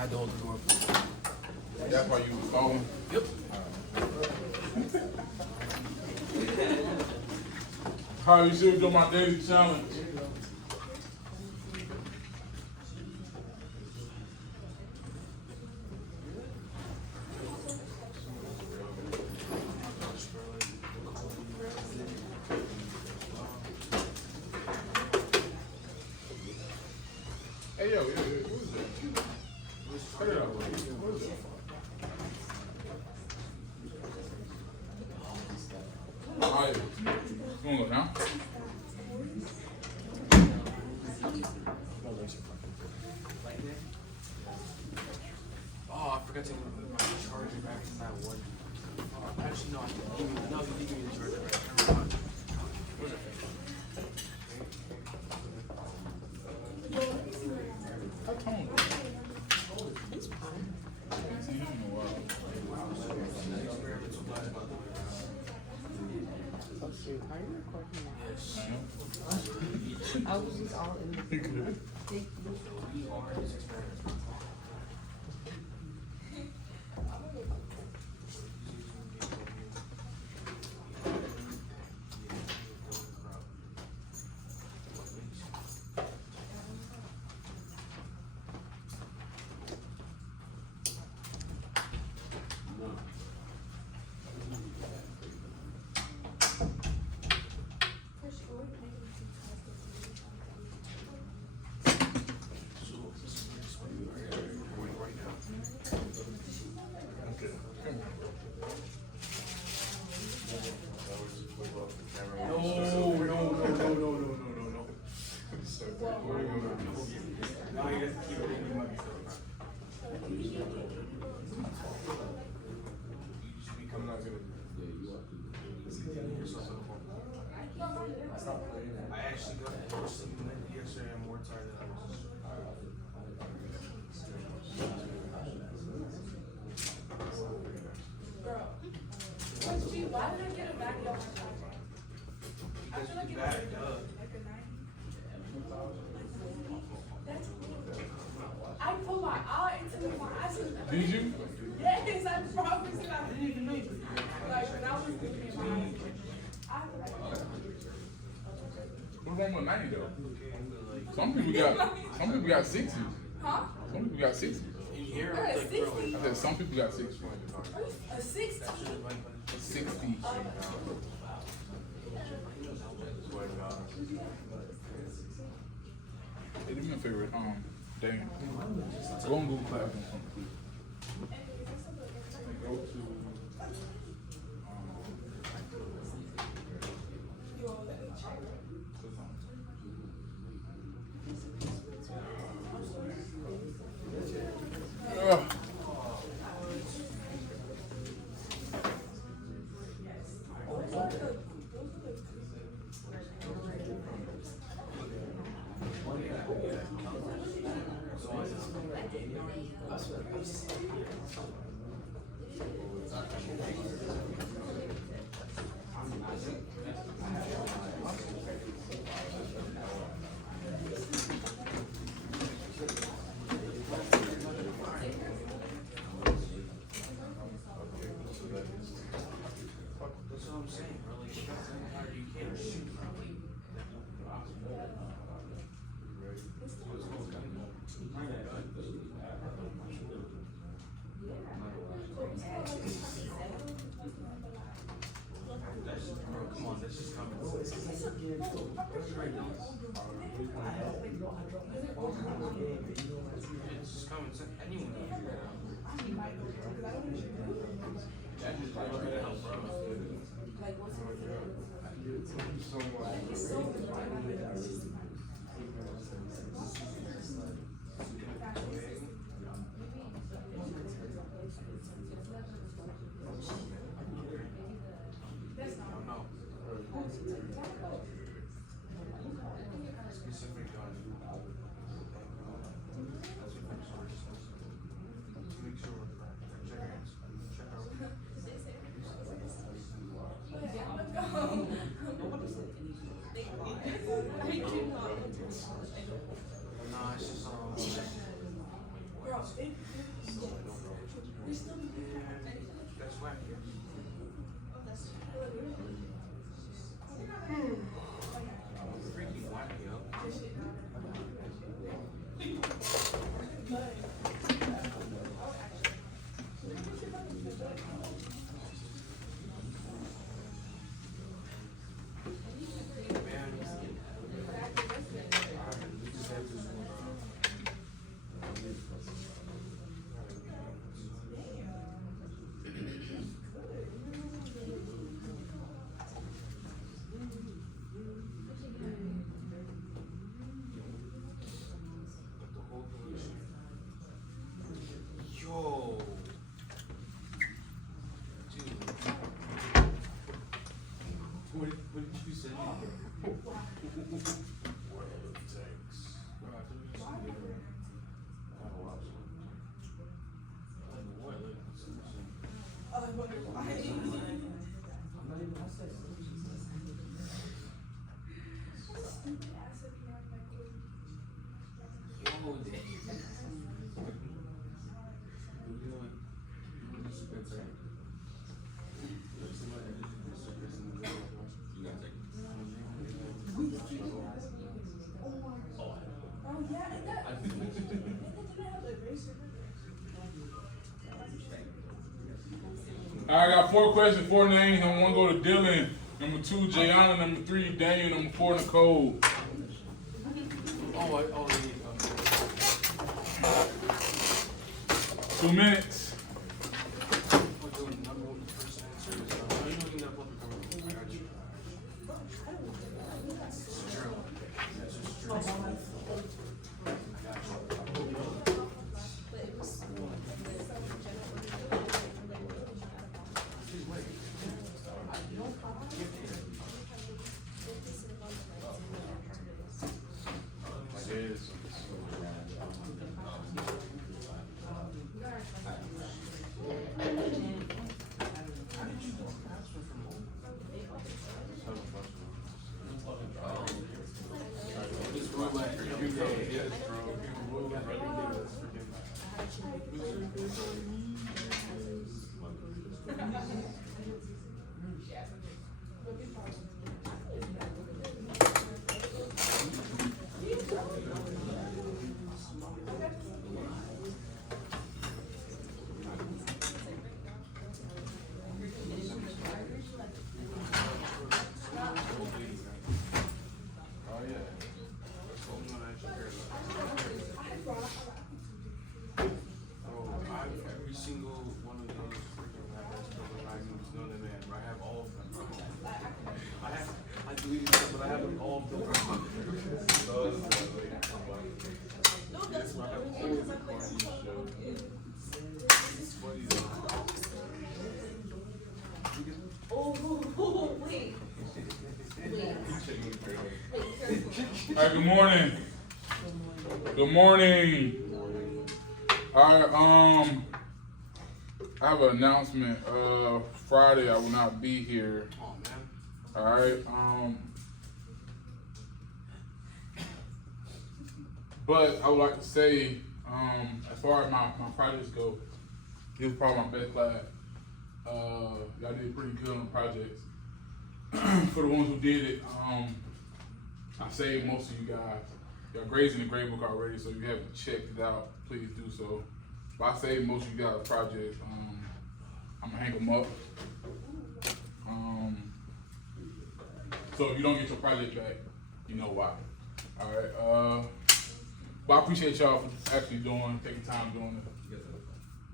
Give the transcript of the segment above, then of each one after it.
I had to hold the door. That's why you was falling? Yep. How you should do my daily challenge? Hey, yo, what is that? Cut it out. What is that? All right. You wanna go now? Oh, I forgot to put my charger back in that one. Oh, actually, no, you did give me the charger back. Never mind. Where's it? How tone? It's fine. I haven't seen him in a while. Are you recording now? Yes. I am. I was just all in the Good. We are his experiments. I actually got yesterday. I'm more tired than I was. Why did I get a bag on my charger? Because you backed up. I put my eye into my eyes. Did you? Yes, I promise you. I didn't even know. Like when I was looking at my eyes. What's wrong with 90 though? Some people got 60s. Huh? Some people got 60s. In here, I got a like, 60. I said some people got 60s. A 60. 60. Hey, do me a favor, Dan. Go on Google Classroom for me, please. Go to, Ugh. That's what I'm saying, bro. Like, you got something hard, you can't shoot, bro. That's just, bro, come on, that's just common sense. It's just common sense. Anyone can figure it out. That just might be the help, bro. No. Specific gun. That's what the source says. To make sure we're correct. Check our hands. Check our. I didn't know. back here. Freaky white, yo. Yo. Dude. What did you say? What it takes. Bro, I think you should get it. I gotta watch it. Like what? Like, I wonder why. Stupid ass if you have my kid. yo, damn. You doing? You doing super good, right? Oh yeah, and that. And they didn't have the eraser. I got 4 questions, 4 names. Number 1 go to Dylan. Number 2, Jayana. Number 3, Daniel. Number 4, Nicole. Oh, 2 minutes. we're doing number 1 first answer. You know, you gotta pull up the camera. I got you. It's a journal. That's just journal. I got you. Dude, wait. How did you know password from home? Just roulette every day. Yes, bro. Roulette every day. That's freaking. Oh yeah. That's what I'm gonna actually care about. Oh, I have every single one of those freaking rappers from magazines known to man. I have all of them. I deleted them, but I have all of them. No, that's what I was all doing. of the cards you showed. It's funny though. Oh, wait. All right, good morning. Good morning. All right, I have an announcement. Friday I will not be here. Oh man. All right. But I would like to say, as far as my projects go, it was probably my best class. Y'all did pretty good on the projects. For the ones who did it, I saved most of you guys. Your grades in the grade book already, so if you haven't checked it out, please do so. But I saved most of you guys' projects. I'm gonna hang them up. So if you don't get your project back, you know why. All right. But I appreciate y'all for actually taking time doing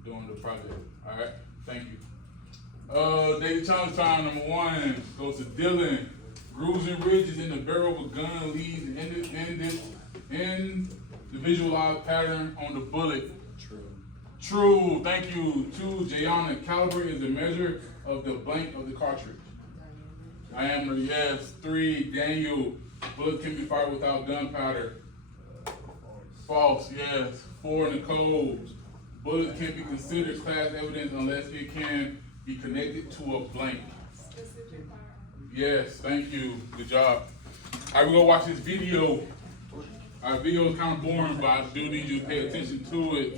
the project. All right. Thank you. Daily challenge time number 1 goes to Dylan. Grooves and ridges in the barrel of a gun leads individualized pattern on the bullet. True. Thank you. 2, Jayana. Caliber is the measure of the blank of the cartridge. Diameter, yes. 3, Daniel. Bullet can be fired without gunpowder. False, yes. 4, Nicole. Bullets can't be considered class evidence unless it can be connected to a blank. Yes, thank you. Good job. All right, we're gonna watch this video. Our video is kind of boring, but I do need you to pay attention to it.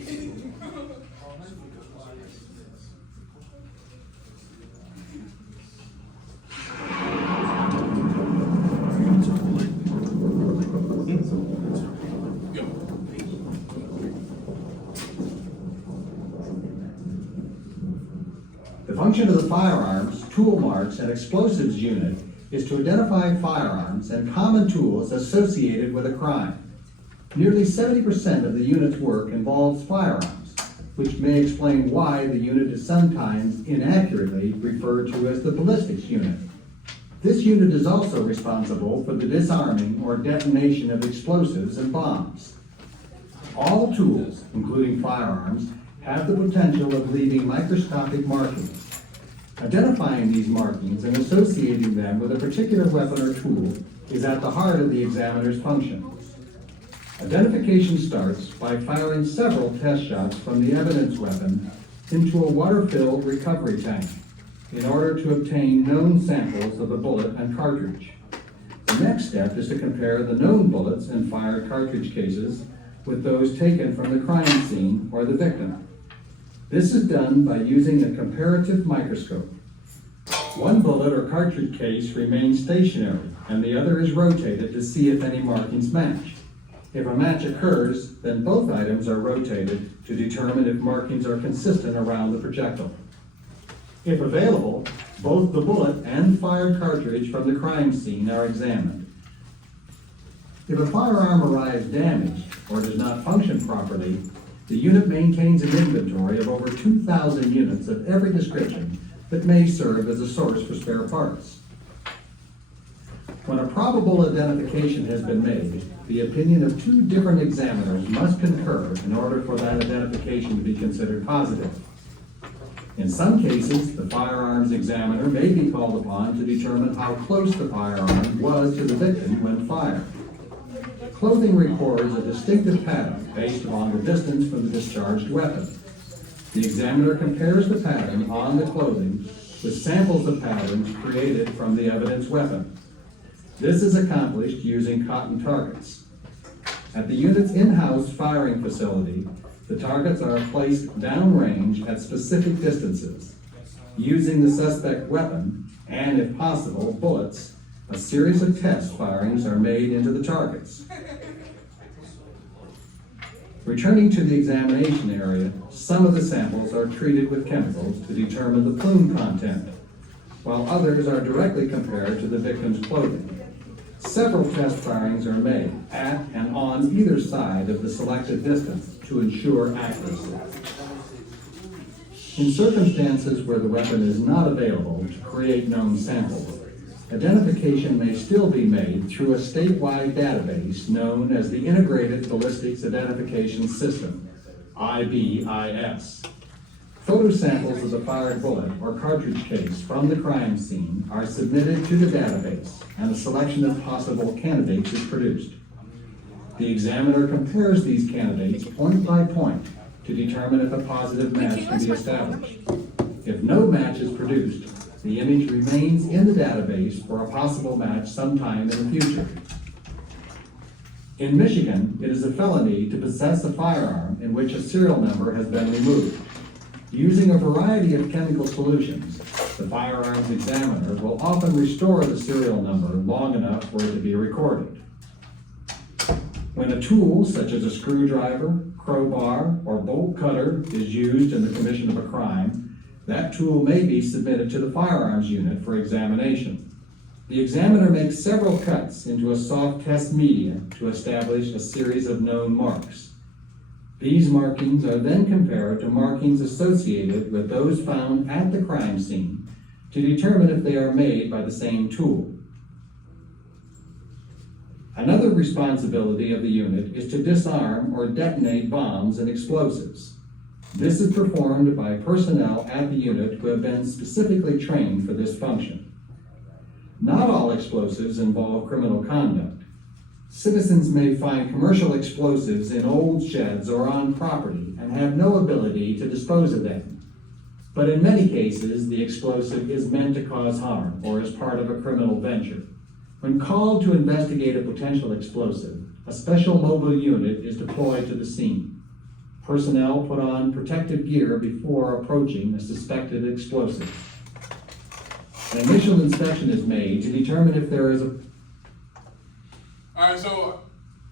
function of the firearms, tool marks, and explosives unit is to identify firearms and common tools associated with a crime. Nearly 70% of the unit's work involves firearms, which may explain why the unit is sometimes inaccurately referred to as the ballistics unit. This unit is also responsible for the disarming or detonation of explosives and bombs. All tools, including firearms, have the potential of leaving microscopic markings. Identifying these markings and associating them with a particular weapon or tool is at the heart of the examiner's function. Identification starts by firing several test shots from the evidence weapon into a water-filled recovery tank in order to obtain known samples of the bullet and cartridge. The next step is to compare the known bullets and fired cartridge cases with those taken from the crime scene or the victim. This is done by using a comparative microscope. One bullet or cartridge case remains stationary and the other is rotated to see if any markings match. If a match occurs, then both items are rotated to determine if markings are consistent around the projectile. If available, both the bullet and fired cartridge from the crime scene are examined. If a firearm arrives damaged or does not function properly, the unit maintains an inventory of over 2,000 units of every description that may serve as a source for spare parts. When a probable identification has been made, the opinion of two different examiners must concur in order for that identification to be considered positive. In some cases, the firearms examiner may be called upon to determine how close the firearm was to the victim when fired. Clothing records a distinctive pattern based upon the distance from the discharged weapon. The examiner compares the pattern on the clothing with samples of patterns created from the evidence weapon. This is accomplished using cotton targets. At the unit's in-house firing facility, the targets are placed downrange at specific distances. Using the suspect weapon, and if possible, bullets, a series of test firings are made into the targets. Returning to the examination area, some of the samples are treated with chemicals to determine the plume content, while others are directly compared to the victim's clothing. Several test firings are made at and on either side of the selected distance to ensure accuracy. In circumstances where the weapon is not available to create known samples, identification may still be made through a statewide database known as the Integrated Ballistics Identification System, IBIS. Photo samples of the fired bullet or cartridge case from the crime scene are submitted to the database, and a selection of possible candidates is produced. The examiner compares these candidates point by point to determine if a positive match can be established. If no match is produced, the image remains in the database for a possible match sometime in the future. In Michigan, it is a felony to possess a firearm in which a serial number has been removed. Using a variety of chemical solutions, the firearms examiner will often restore the serial number long enough for it to be recorded. When a tool, such as a screwdriver, crowbar, or bolt cutter, is used in the commission of a crime, that tool may be submitted to the firearms unit for examination. The examiner makes several cuts into a soft test media to establish a series of known marks. These markings are then compared to markings associated with those found at the crime scene to determine if they are made by the same tool. Another responsibility of the unit is to disarm or detonate bombs and explosives. This is performed by personnel at the unit who have been specifically trained for this function. Not all explosives involve criminal conduct. Citizens may find commercial explosives in old sheds or on property and have no ability to dispose of them. But in many cases, the explosive is meant to cause harm or is part of a criminal venture. When called to investigate a potential explosive, a special mobile unit is deployed to the scene. Personnel put on protective gear before approaching a suspected explosive. An initial inspection is made to determine if there is a... All right, so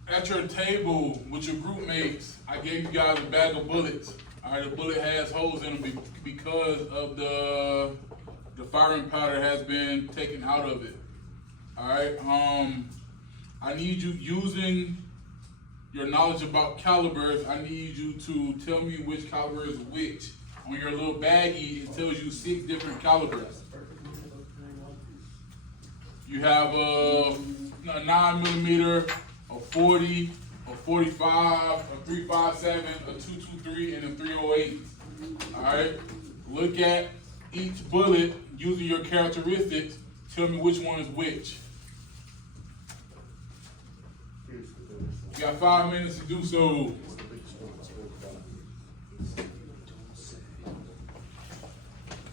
at your table with your group mates, I gave you guys a bag of bullets. All right, the bullet has holes in them because of the firing powder has been taken out of it. All right, I need you, using your knowledge about calibers, I need you to tell me which caliber is which. On your little baggie, it tells you 6 different calibers. You have a 9mm, a 40, a 45, a 357, a 223, and a 308. All right. Look at each bullet using your characteristics. Tell me which one is which. You got 5 minutes to do so.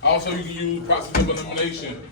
Also, you can use process of elimination.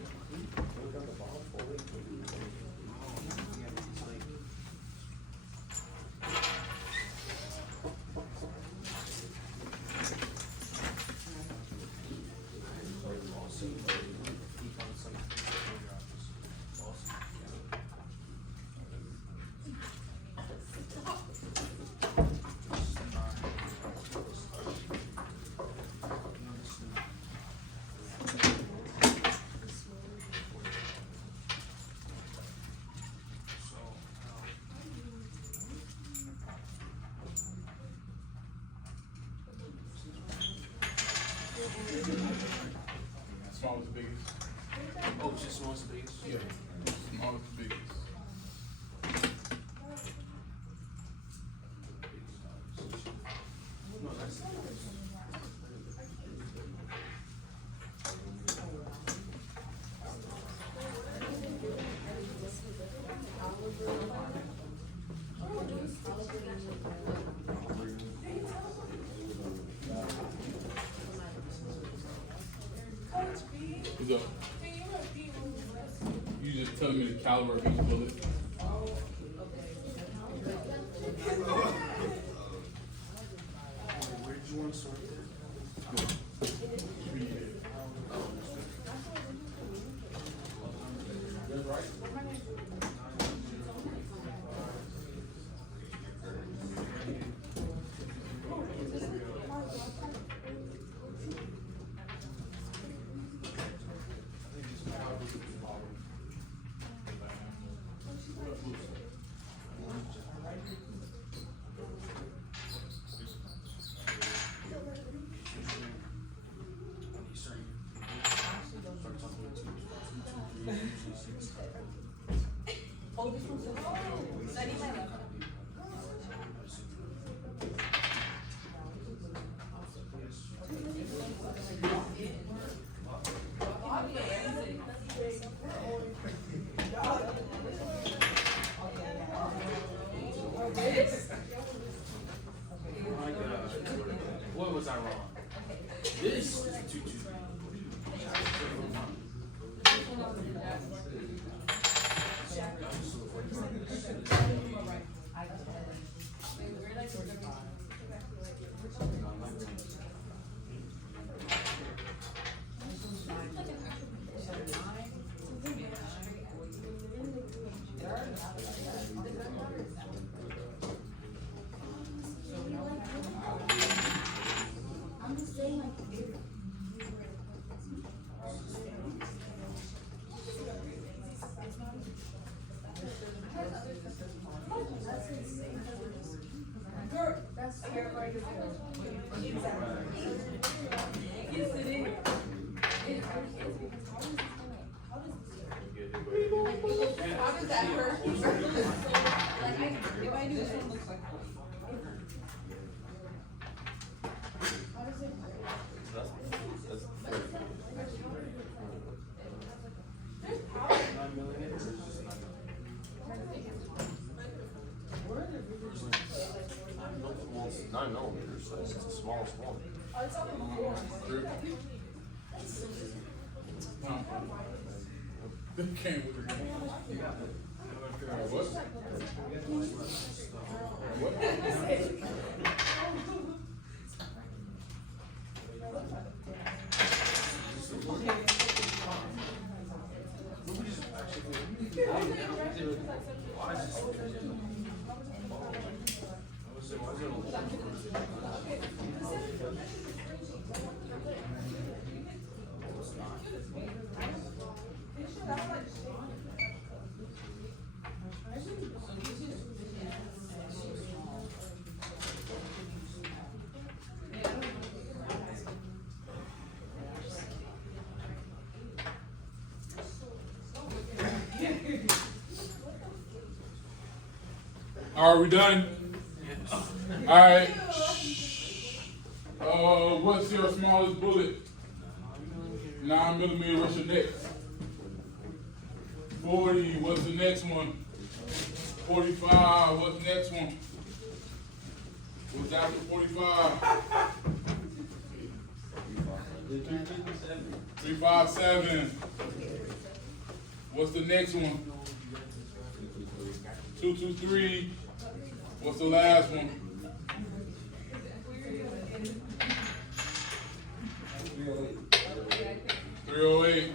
Smallest, biggest. Oh, it's just smallest, biggest? Yeah. Smallest, biggest. No, that's What's up? You just telling me the caliber of each bullet. where did you want to start there? My God. What was I wrong? This is a 2-2. How does that hurt? If I knew this one looks like. How does it hurt? 9mm or is it just 9mm? Well, it's 9mm, so it's the smallest one. They came with the what? Why is it Are we done? All right. What's your smallest bullet? 9mm. What's your next? 40. What's the next one? 45. What's the next one? What's after 45? 357. What's the next one? 223. What's the last one? 308.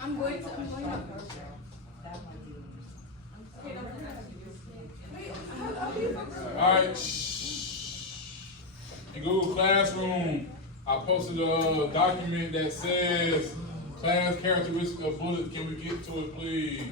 I'm going to. All right. In Google Classroom, I posted a document that says class characteristics of bullets. Can we get to it, please?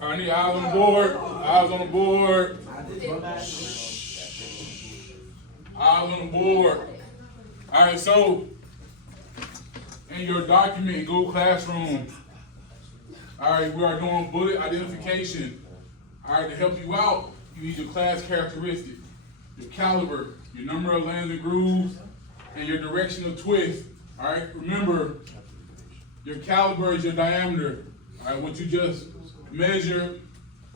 I need eyes on the board. Eyes on the board. Eyes on the board. All right, so in your document in Google Classroom, all right, we are doing bullet identification. All right, to help you out, you need your class characteristic, your caliber, your number of lands and grooves, and your direction of twist. All right, remember, your caliber is your diameter. All right, what you just measure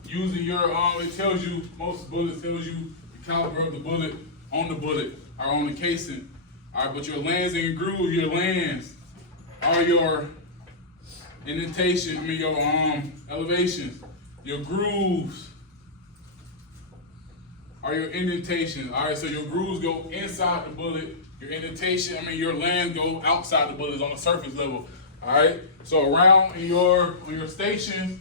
using your it tells you, most bullets tells you the caliber of the bullet on the bullet or on the casing. All right, but your lands and your grooves, your lands are your indentation, your elevations. Your grooves are your indentations. All right, so your grooves go inside the bullet. Your indentation, your lands go outside the bullet, on the surface level. All right, so around on your station,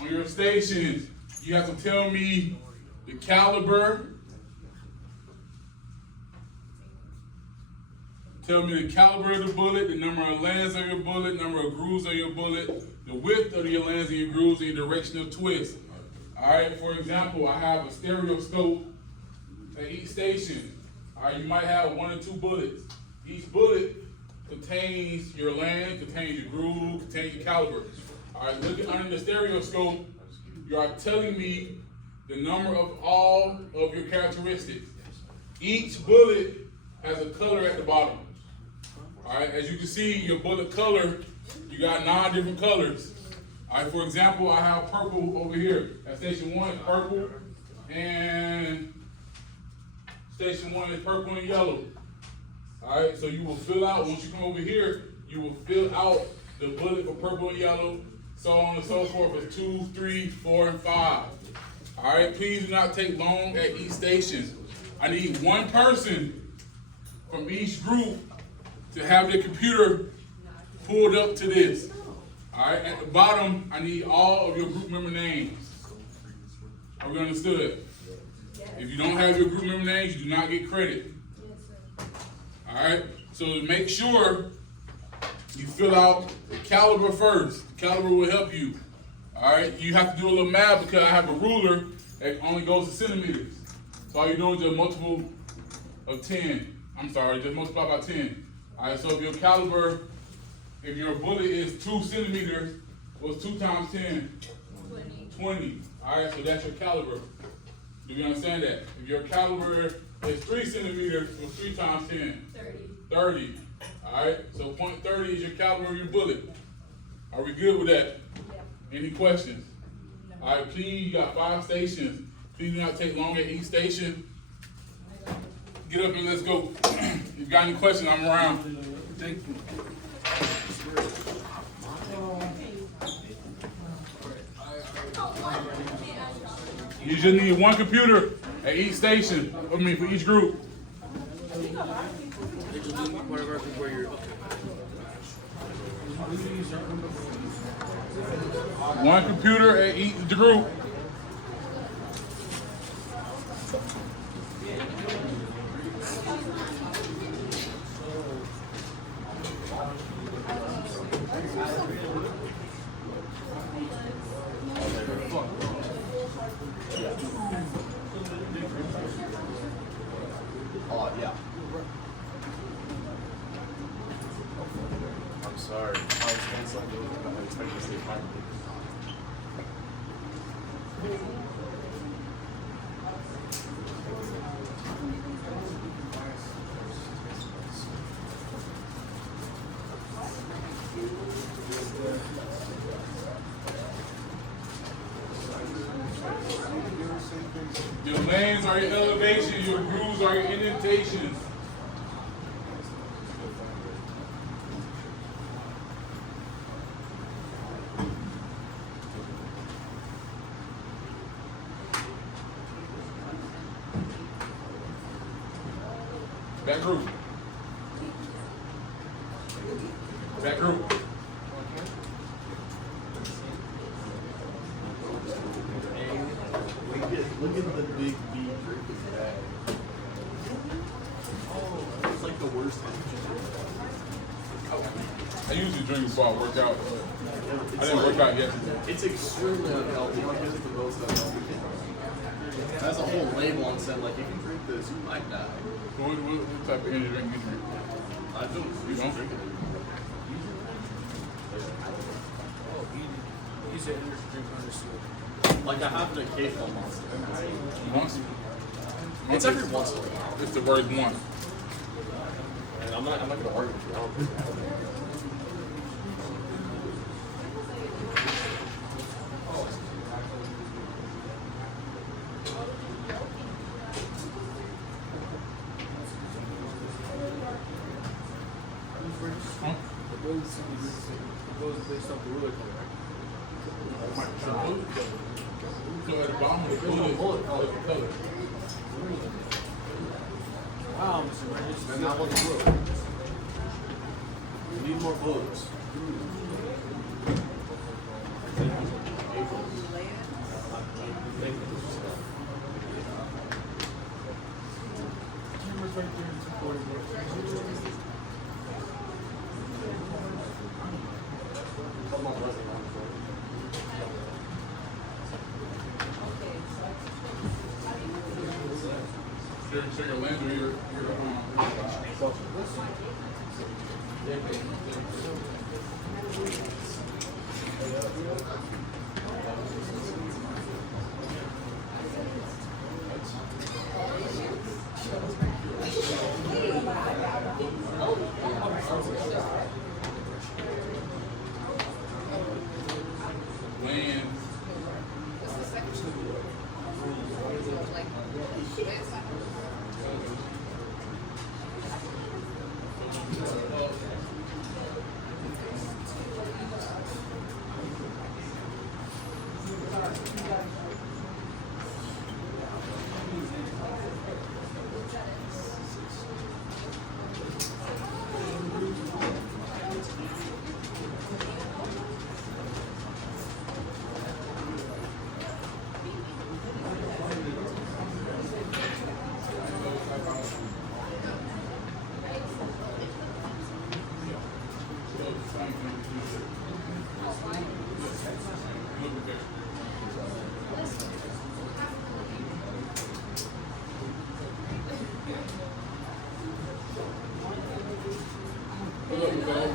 on your stations, you have to tell me the caliber. Tell me the caliber of the bullet, the number of lands of your bullet, number of grooves of your bullet, the width of your lands and your grooves, and your direction of twist. All right, for example, I have a stereoscope at each station. All right, you might have 1 or 2 bullets. Each bullet contains your land, contains your groove, contains your caliber. All right, looking under the stereoscope, you are telling me the number of all of your characteristics. Each bullet has a color at the bottom. All right, as you can see, your bullet color, you got 9 different colors. All right, for example, I have purple over here. At station 1 is purple, and station 1 is purple and yellow. All right, so you will fill out, once you come over here, you will fill out the bullet for purple and yellow, so on and so forth for 2, 3, 4, and 5. All right, please do not take long at each station. I need 1 person from each group to have their computer pulled up to this. All right, at the bottom, I need all of your group member names. Are we understood? If you don't have your group member names, you do not get credit. All right. So make sure you fill out the caliber first. The caliber will help you. All right. You have to do a little math because I have a ruler that only goes to centimeters. So all you're doing is just multiple of 10. I'm sorry, just multiply by 10. All right. So if your caliber, if your bullet is 2 centimeters, what's 2 times 10? 20. All right. So that's your caliber. Do you understand that? If your caliber is 3 centimeters, what's 3 times 10? 30. All right. So point 30 is your caliber of your bullet. Are we good with that? Yeah. Any questions? No. All right. Please, you got 5 stations. Please do not take long at each station. Get up and let's go. If you got any questions, I'm around. Thank you. You just need 1 computer at each station. I mean, for each group. Whatever where you're. 1 computer at each group. Oh, yeah. I'm sorry. I was saying something about I expect to see it finally. Your lanes are your elevation, your grooves are your indentations. Back group. Back group. Look at the big B drinking bag. Oh, it's like the worst thing. I usually drink before I work out, but I didn't work out yesterday. It's extremely unhealthy. Like, it's the most unhealthy thing. It has a whole label on set, like, if you drink this, you might die. What type of energy drink you drink? I don't You usually don't? drink it. He said energy drink understood. Like, I have an occasional monster. Once? It's every once in a while. It's the word once. And I'm not gonna argue with you. I don't think Huh? It goes based off the ruler color, right? So at the bottom of the bullet, is the color. Wow, Mr. Burgess, that's not what the ruler. We need more bullets. So your lens or your lens. go.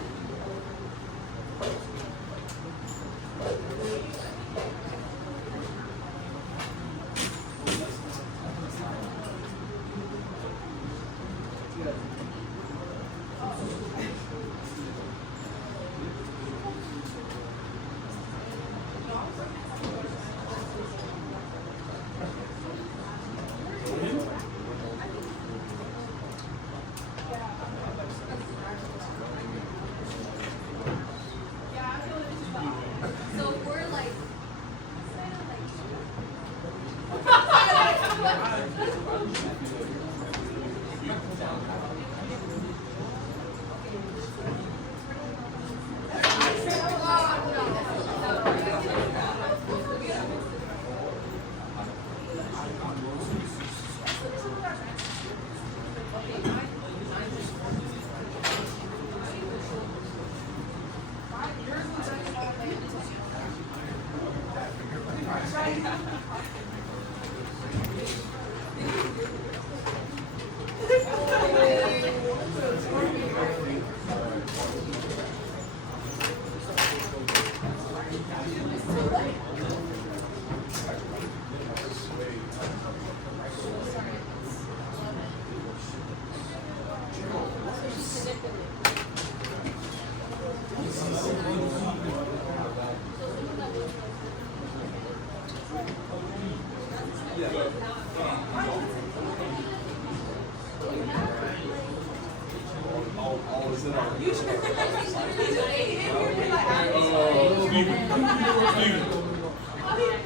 So we're like,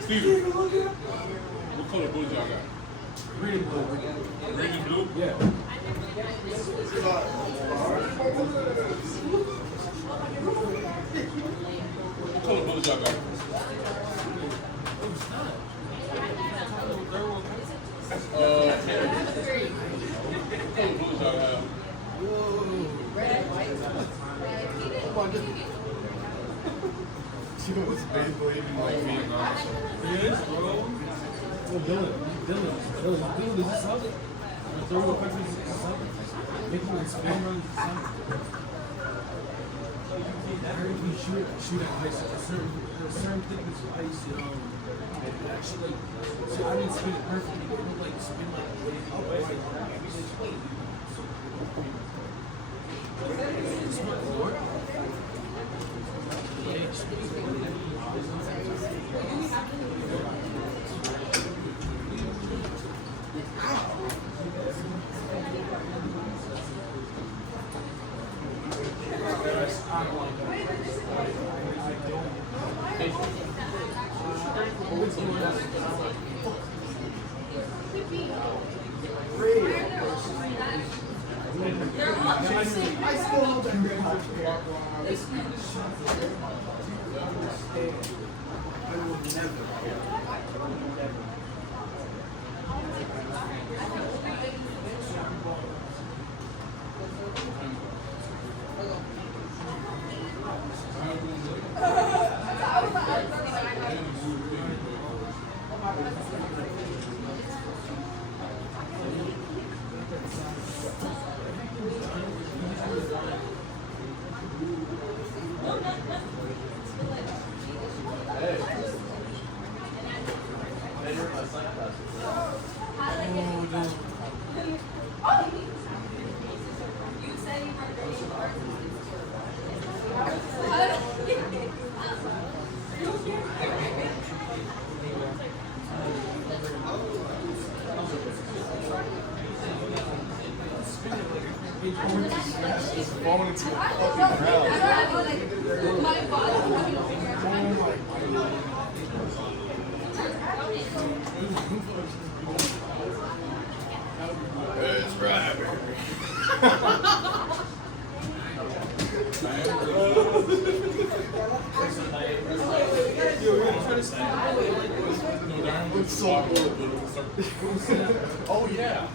Steven, what color boots y'all got? Green and blue. Green and blue? Yeah. What color boots y'all got? What color boots y'all have? She was Beyblading like Vietnam. Yes, bro. Oh, Dylan, is this something? Throw a country is something? Making it spin runs is something? I heard if you shoot at ice, a certain thickness of ice, it actually, so I didn't spin it perfectly, but it would like spin like upright. It's not for it. Just falling into the fucking ground. my body. That's right. It's so good. Oh yeah.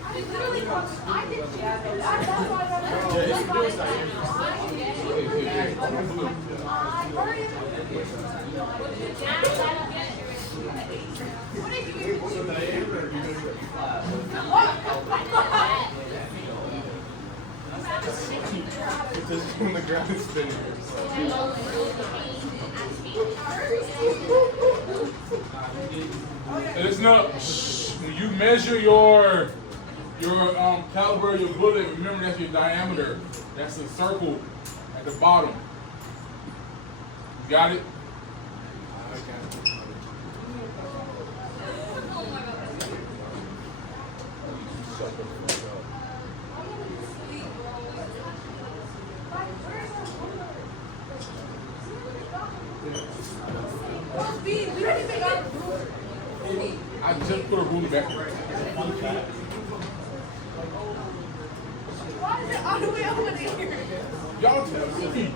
Put this on the ground. grab this thing. And listen up. When you measure your caliber of your bullet, remember that's your diameter. That's the circle at the bottom. You got it? I just put a ruler back. Why is it all the way over there? Y'all tell me.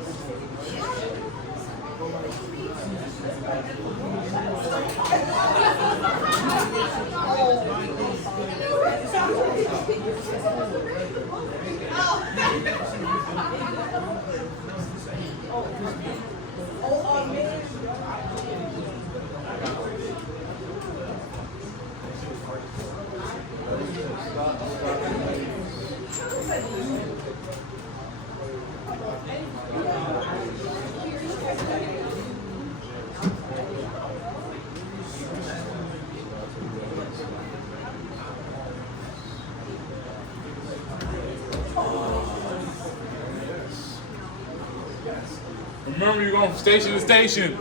Remember, you're going from station to station.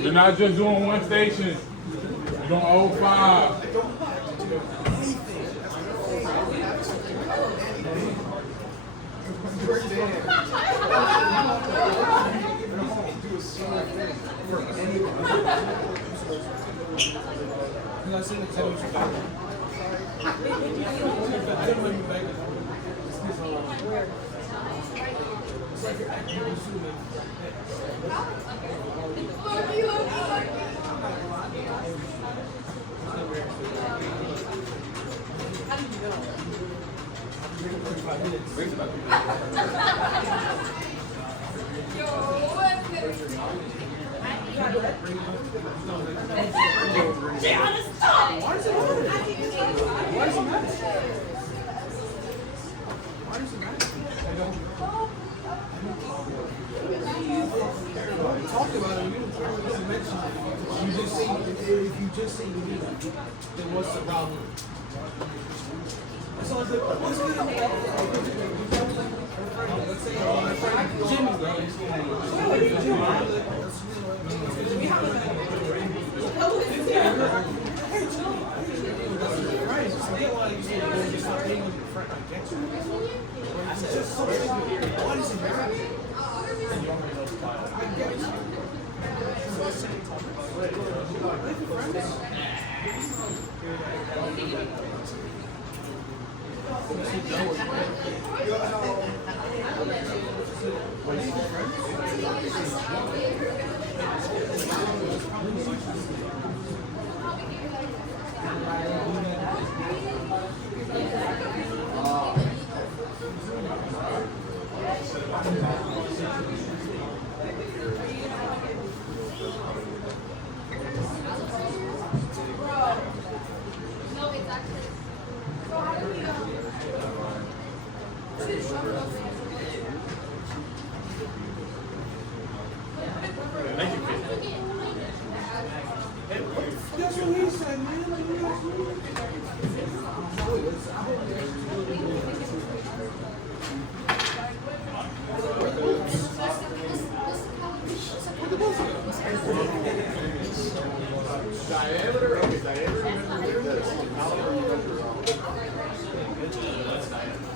You're not just doing one station. You're doing all 5. If you just say me, then what's the problem? So it's like, what's good? Let's say my friend Jimmy, what is it? That's what he said, man. Diameter? Okay, diameter this. Caliber you measure. That's diameter.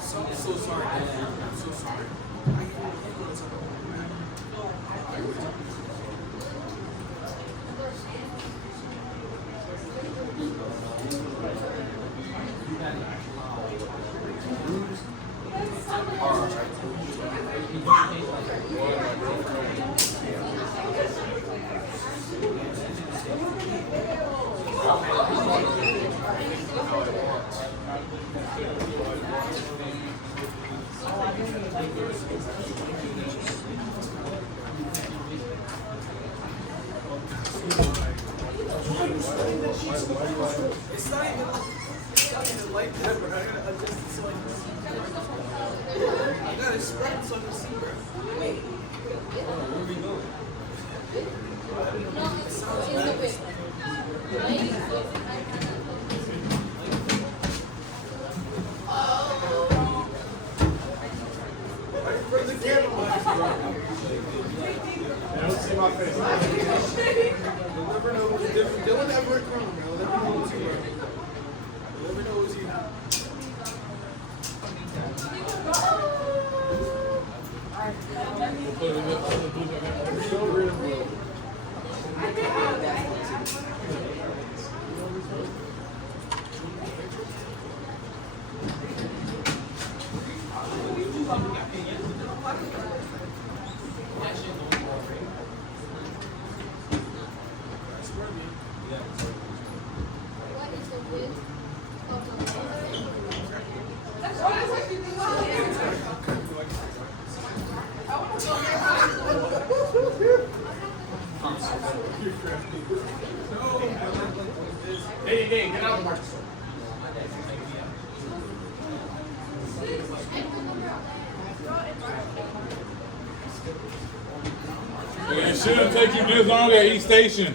So sorry, man. I'm so sorry. It's not even like that, but I gotta adjust it so I can see. I gotta spread so I can see, bro. Wait. Where we going? It sounds bad. Where's the camera? Don't see my face. You'll never know who's different. Dylan never grown, bro. You'll never know who's you. You'll never know who's you. So real, bro. What is the width of the Hey, get out of the microphone. It shouldn't take you this long at each station.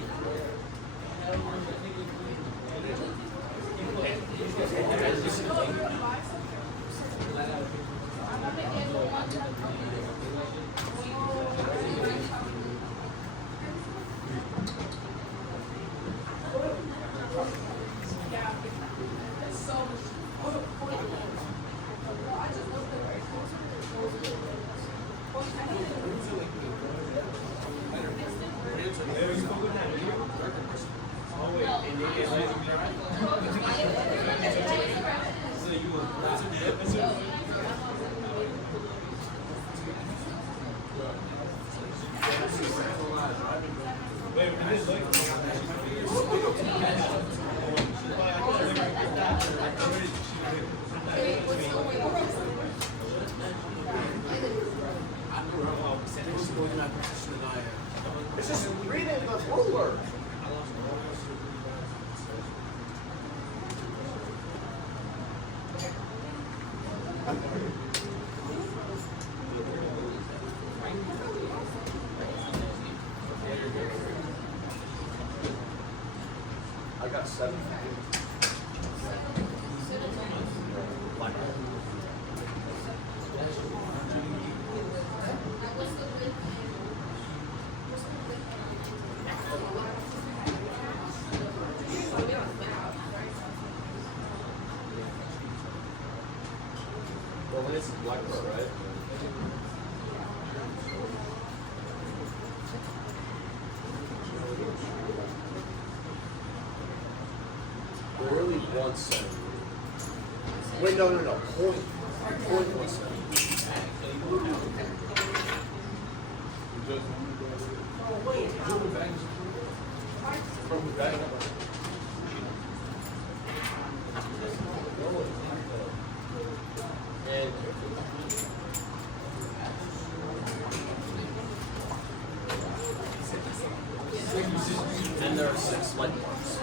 It's just reading the ruler. I got 7. Well, this is black part, right? Barely 1 cent. Wait, no. Point 1 cent. And there are 6 light marks.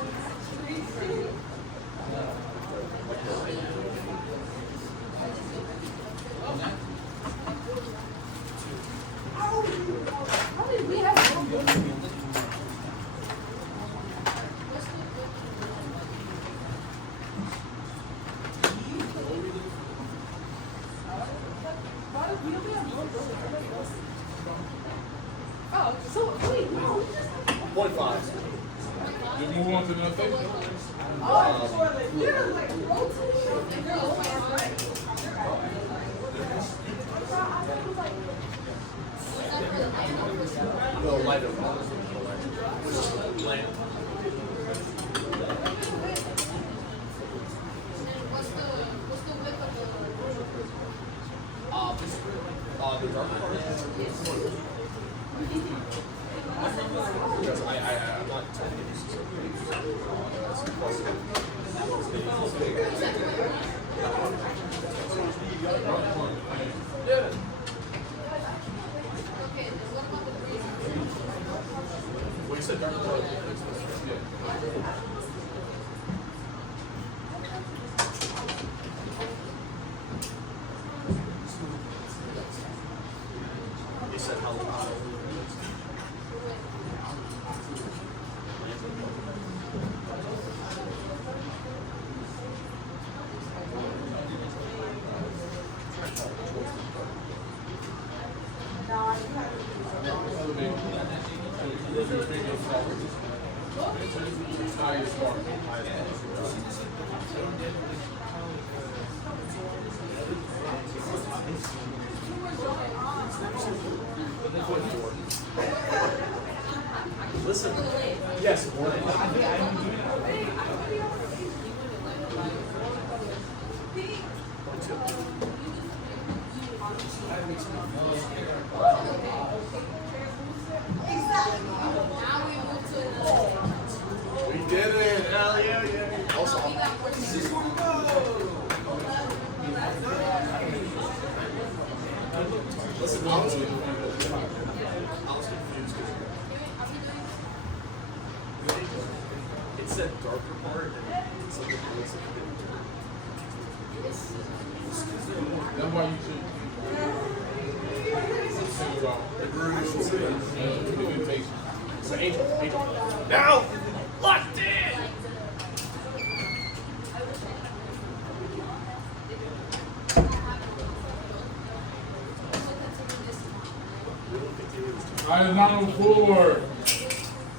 Oh, so wait, no. 0.5. You move on to the next station. Oh, so like, you're like rotating. The light of lamp. What's the width of The dark part. Because I'm not telling you. Yeah. okay, what about the breeze? Well, you said dark part. You said how long? Listen. Yes, Now we move to we did it. Hell yeah, yeah. Also, we got more listen, I was confused. It said darker part and something else. That's why you should. Think about pigmentation. So Angel. Now! Locked in! Item 904.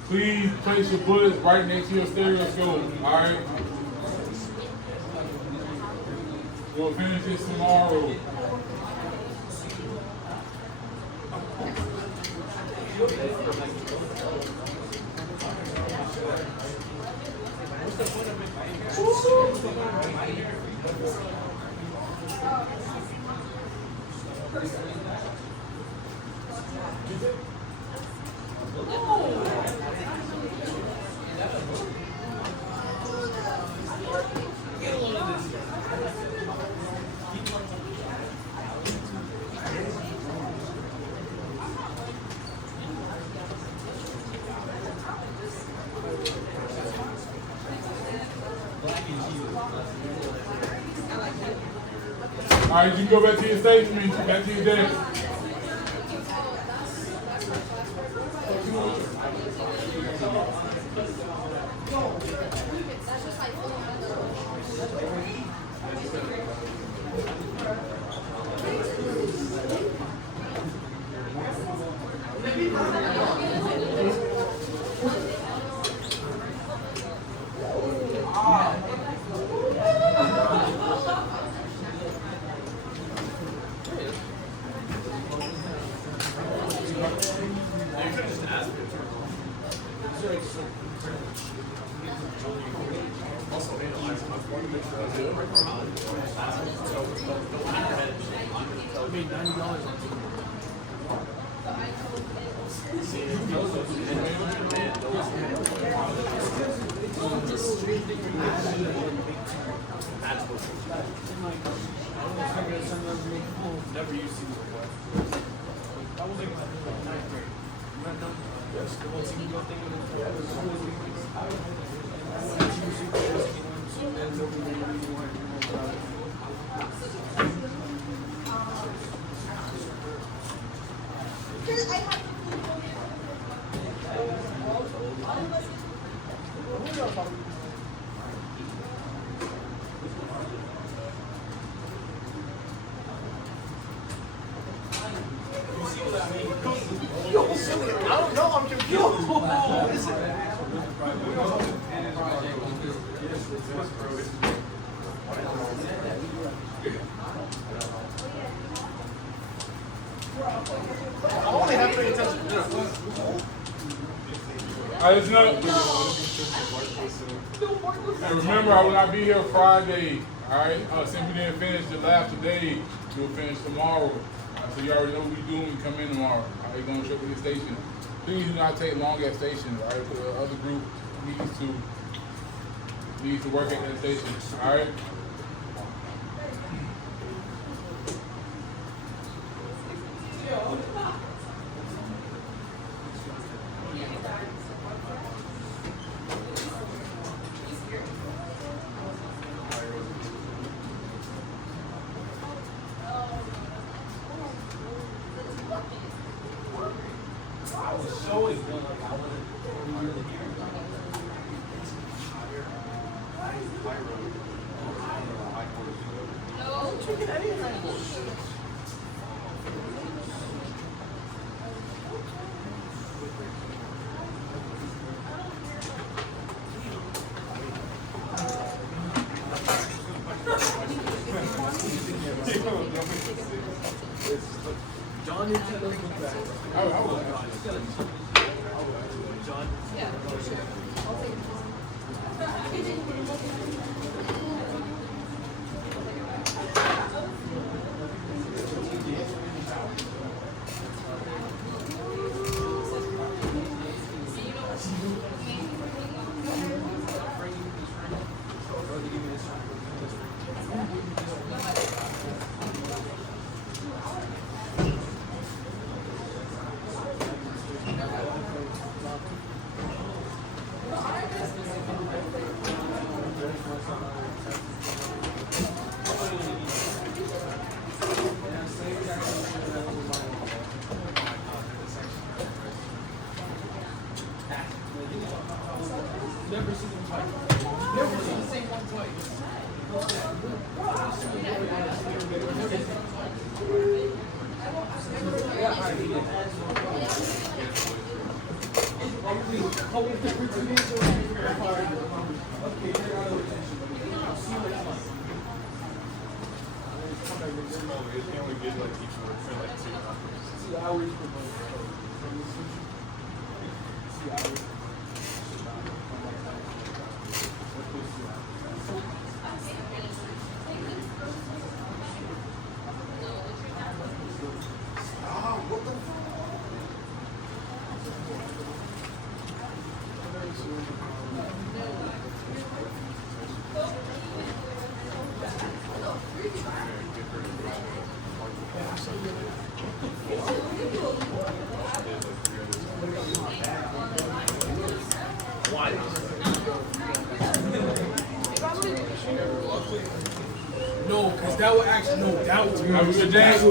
Please place your bullets right next to your stereoscope. Alright? We'll finish this tomorrow. Alright, you can go back to your station, back to your desk. Never used to. I was like, ninth grade. Yes, the whole single thing with Yo, silly. I don't know. I'm confused. What is it? It's not. And remember, I will not be here Friday. All right. Since we didn't finish the lab today, we'll finish tomorrow. So you already know what we do when we come in tomorrow. All right, going to show up at the station. Please do not take long at stations. All right, for the other group needs to work at that station. All right. John didn't tell us look back. John? Never seen him twice. Never seen the same one twice. No, because that would actually, no, that would. James.